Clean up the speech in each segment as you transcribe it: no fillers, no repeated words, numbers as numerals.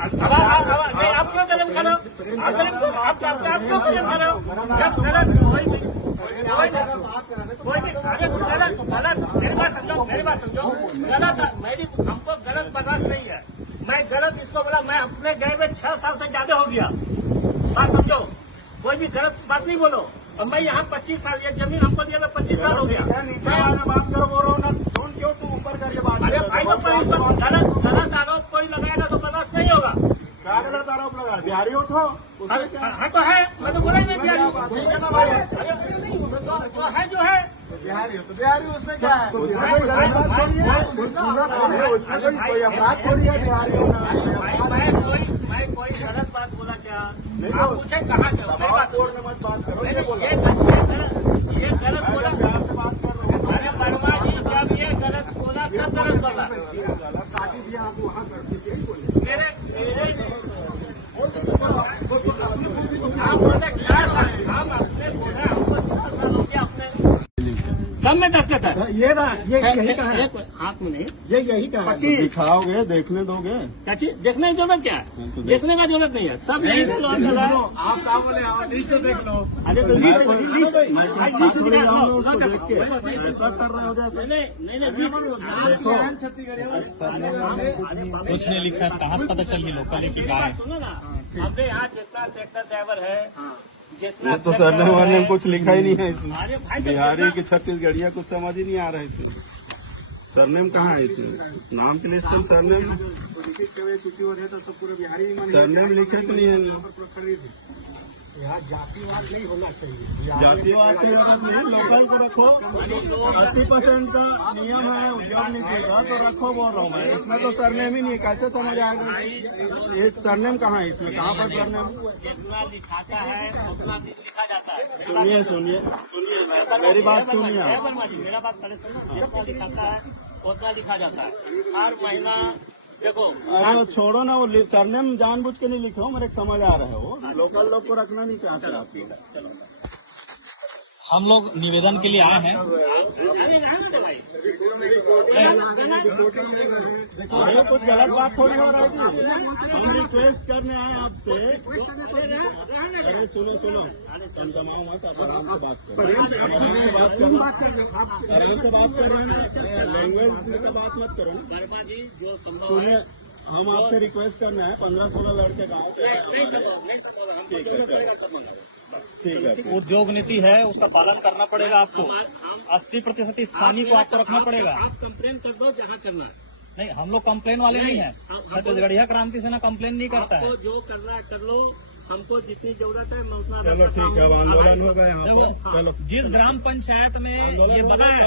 आप क्यों कदम खा रहे हो? आप क्यों कदम खा रहे हो? जब गलत कोई भी गलत मेरी बात समझो गलत हमको गलत बर्दाश्त नहीं है। मैं गलत इसको बोला, मैं अपने गए में 6 साल से ज्यादा हो गया। बात समझो, कोई भी गलत बात नहीं बोलो। और मैं यहाँ 25 साल, ये जमीन हमको दिया 25 साल हो गया। बात करो, बोल रहा हूँ ना, फोन क्यों तू ऊपर करके बात? अरे भाई तो पर इसको गलत आरोप कोई लगाएगा तो बर्दाश्त नहीं होगा। क्या गलत आरोप लगा? बिहारी हो तो हाँ तो है, मैं तो बोला ही नहीं बिहारी हूँ। ठीक है ना भाई, तो है जो है बिहारी हो तो बिहारी, उसमें क्या है? उसमें कोई अपराध थोड़ी है बिहारी होना। मैं कोई गलत बात बोला क्या? आप पूछे कहाँ से? कोर्ट में मत बात करो। ये गलत बोला। अरे वर्मा जी जब ये गलत बोला तब गलत बोला। शादी भी आप वहाँ करते थे, मेरे आप बोले क्या साल? हम अपने बोले हमको 4 साल हो गया अपने सब में दस्तखत है। ये ना ये यही कहा है, हाथ में नहीं, ये यही कहा है। दिखाओगे, देखने दोगे? क्या चीज देखने की जरूरत क्या है? देखने का जरूरत नहीं है, सब यही बोलो। आप क्या बोले? लिस्ट देख लो। अरे तो लिस्ट थोड़ी कुछ नहीं लिखा, कहाँ से पता चल गई लोकल की गाय? सुनो ना, हमने यहाँ जितना ट्रैक्टर ड्राइवर है, ये तो सरनेम वरनेम कुछ लिखा ही नहीं है इसमें। अरे भाई बिहारी की छत्तीसगढ़िया कुछ समझ ही नहीं आ रहा है इसमें। सरनेम कहाँ है इसमें? नाम के लिस्ट में सरनेम, छुट्टी हो रही है तो सब पूरे बिहारी सरनेम लिखे तो नहीं है। यहाँ जातिवाद नहीं होना चाहिए। जातिवाद से लोकल को रखो। 80% का नियम है उद्योग नीति का, तो रखो बोल रहा हूँ मैं। इसमें तो सरनेम ही नहीं है, कैसे समझ आएगा? ये सरनेम कहाँ है इसमें? कहाँ पर सरनेम? जितना लिखाता है उतना दिन लिखा जाता है। सुनिए मेरी बात सुनिए। मेरा बात पहले सुनो, जितना लिखाता है उतना लिखा जाता है। हर महीना देखो। अरे छोड़ो ना, वो सरनेम जानबूझ के नहीं लिखे हो, मेरे समझ आ रहे हो। लोकल लोग को रखना नहीं चाहते आप। हम लोग निवेदन के लिए आए हैं। अरे कुछ गलत बात थोड़ी हो रही थी। हम रिक्वेस्ट करने आए आपसे। अरे सुनो जमाओ मत, आप आराम से बात करो। आराम से बात कर रहे हैं, लैंग्वेज में बात मत करो ना। सुनिए, हम आपसे रिक्वेस्ट करना है, 15-16 लड़के गाँव के। ठीक है, उद्योग नीति है, उसका पालन करना पड़ेगा आपको। 80% स्थानीय को आपको रखना पड़ेगा। आप कंप्लेन कर दो जहाँ करना है। नहीं, हम लोग कंप्लेन वाले नहीं है। छत्तीसगढ़िया क्रांति सेना कंप्लेन नहीं करता है। जो करना है कर लो, हमको जितनी जरूरत है मैं उतना। चलो ठीक है, अब आंदोलन होगा यहाँ पर। चलो, जिस ग्राम पंचायत में ये बना है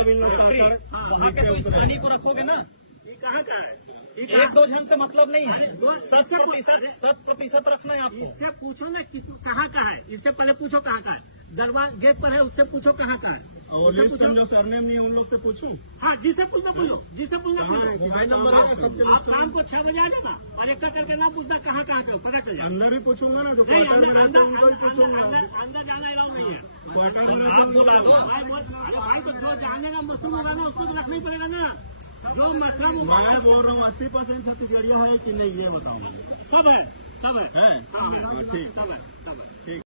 वहाँ के तो स्थानीय को रखोगे ना। ये कहाँ का है? 1-2 जन से मतलब नहीं है, 100% रखना है आपको। इससे पूछो ना कि कहाँ का है। इससे पहले पूछो कहाँ का है। दरबार गेट पर है, उससे पूछो कहाँ का है। और लिस्ट में जो सरनेम नहीं है उन लोग से पूछूं? हाँ, जिससे पूछना बोलो, जिससे पूछना बोलो। मोबाइल नंबर है सबके आप लिस्ट में। शाम को 6 बजे आ जाना और एक करके नाम पूछना कहाँ कहाँ का, पता चले। अंदर भी पूछूंगा ना, जो क्वार्टर में रहते हैं उनको भी पूछूंगा। अंदर जाना अलाउ नहीं है। क्वार्टर में रहते हैं उनको ला दो। अरे भाई तो जो जाने का मशरूम होगा ना उसको तो रखना ही पड़ेगा ना। जो मसला मैं बोल रहा हूँ 80% छत्तीसगढ़िया है कि नहीं, ये बताओ। सब है। है? ठीक। सब है।